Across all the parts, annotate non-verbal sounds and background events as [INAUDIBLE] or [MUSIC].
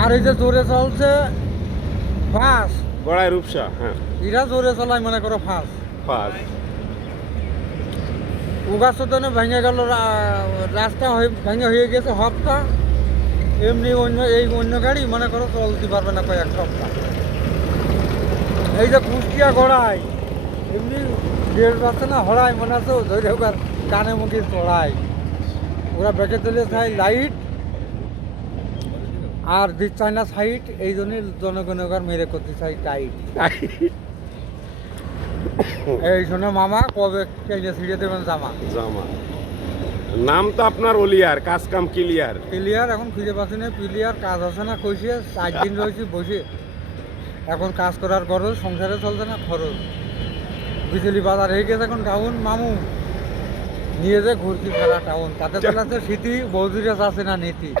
আর এই যে জোরে চলছে ফাঁস। গড়ায় রূপসা হ্যাঁ। এরা জোরে চলাই মনে করো ফাঁস। পাঁচ উগাসনে ভেঙে গেল রাস্তা ভেঙে হয়ে গেছে হপ্তা। এমনি অন্য এই অন্য গাড়ি মনে করো চলতে পারবে না কয়েক সপ্তাহ। এই যে কুষ্টিয়া গড়াই এমনি দেড় যাচ্ছে না হড়াই মনে আছে ধরে ওখান কানে মুখে চড়াই। ওরা বেঁকে তুলে চাই লাইট। আর দিচ্ছে না সাইট এই জন্যই জনগণ ওখান মেরে করতে চাই টাইট। [COUGHS] এই শুনে মামা কবে কেটে ছিঁড়ে দেবেন জামা? জামা। নাম তো আপনার অলিয়ার কাজ কাম ক্লিয়ার। ক্লিয়ার এখন খুঁজে পাচ্ছি না প্লেয়ার কাজ আছে না কইছে চার দিন রয়েছি বসে। এখন কাজ করার খরচ সংসারে চলছে না খরচ। বিচলি বাজার হয়ে গেছে এখন টাউন মামু। নিয়ে যে ঘুরছি সারা টাউন। তাতে চলাচ্ছে স্মৃতি বৌদির আছে না নীতি।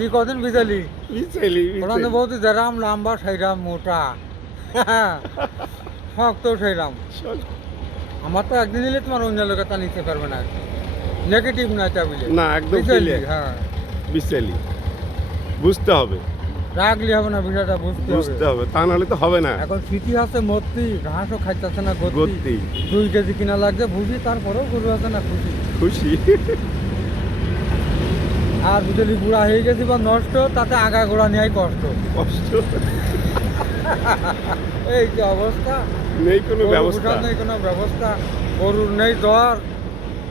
কি কদিন বিচলি বিচেলি ওরা তো বৌদি যেরাম লাম্বা সেইরাম মোটা। [LAUGHS] শক্ত সেইরাম। আমার তো একদিন নিলে তোমার অন্য লোকে তা নিতে পারবে না। নেগেটিভ না বুঝলে না একদম বিচলি। হ্যাঁ। বিচেলি বুঝতে হবে। রাগলি হবে না বিষয়টা বুঝতে বুঝতে হবে তা নাহলে তো হবে না। এখন স্মৃতি আছে মূর্তি ঘাসও খাইতেছে না গতি। দুই কেজি কিনা লাগছে বুঝি তারপরেও গরু আছে না খুশি। খুশি। আর যদি গুড়া হয়ে গেছি বা নষ্ট তাতে আগা গোড়া নেওয়াই কষ্ট। কষ্ট? [LAUGHS] এই যে অবস্থা। নেই কোনো ব্যবস্থা? নেই কোনো ব্যবস্থা। গরুর নেই দর।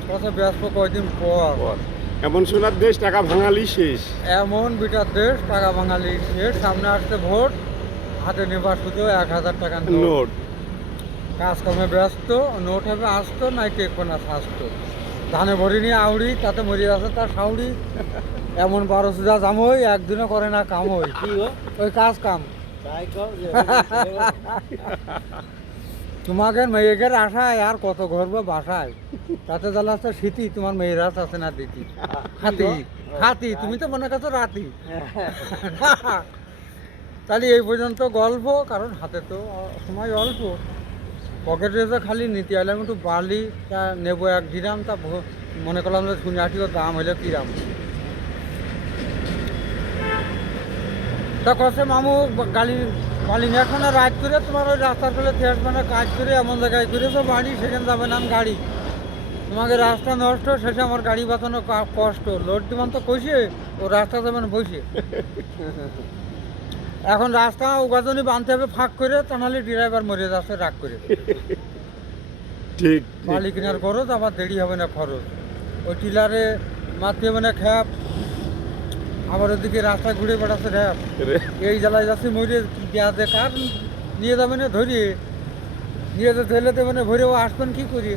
কত ব্যস্ত কয়দিন পর। এমন সোনার দেশ টাকা ভাঙালি শেষ। এমন বিটার দেশ টাকা বাঙালি শেষ। সামনে আসছে ভোট। হাতে নেবার শুধু এক হাজার টাকা নোট। কাজকর্মে ব্যস্ত নোট হবে আসতো নাই কে কোনা স্বাস্থ্য ধানে ভরি নিয়ে আউড়ি তাতে মরি আছে তার সাউড়ি এমন বারো সুজা জামই একদিনও করে না কামই। কি ওই কাজ কাম। তোমাকে মেয়েদের আশায় আর কত গর্ব বাসায়। তাতে জ্বালাচ্ছে স্মৃতি তোমার মেয়ের মেয়েরা আছে না দিতি। হাতি হাতি তুমি তো মনে করছ রাতি। তাহলে এই পর্যন্ত গল্প কারণ হাতে তো সময় অল্প। পকেটে তো খালি নিতে আইলাম একটু বালি, তা নেব এক দিরাম তা মনে করলাম যে শুনে আটিও দাম হইলে কিরাম। তা কষে মামু, গালি, বালি এখন রাত করে, তোমার ওই রাস্তার ফেলে থেস মানে কাজ করে, এমন জায়গায় করেছ বাড়ি, সেখানে যাবে না গাড়ি। তোমাকে রাস্তা নষ্ট, শেষে আমার গাড়ি বাঁচানো কষ্ট। লোড দিমান তো কইছে, ও রাস্তা যাবেন বসে এখন রাস্তা উগাজনি বাঁধতে হবে ফাঁক করে তা নাহলে ড্রাইভার মরে যাচ্ছে রাগ করে। ঠিক বালি কেনার খরচ আবার দেরি হবে না খরচ। ওই টিলারে মারতে হবে না খ্যাপ। আবার ওদিকে রাস্তা ঘুরে বেড়াচ্ছে খ্যাপ। এই জ্বালায় যাচ্ছে মরে দেওয়া কার নিয়ে যাবে না ধরিয়ে নিয়ে যে ঢেলে দেবে না ভরে ও আসবেন কি করি?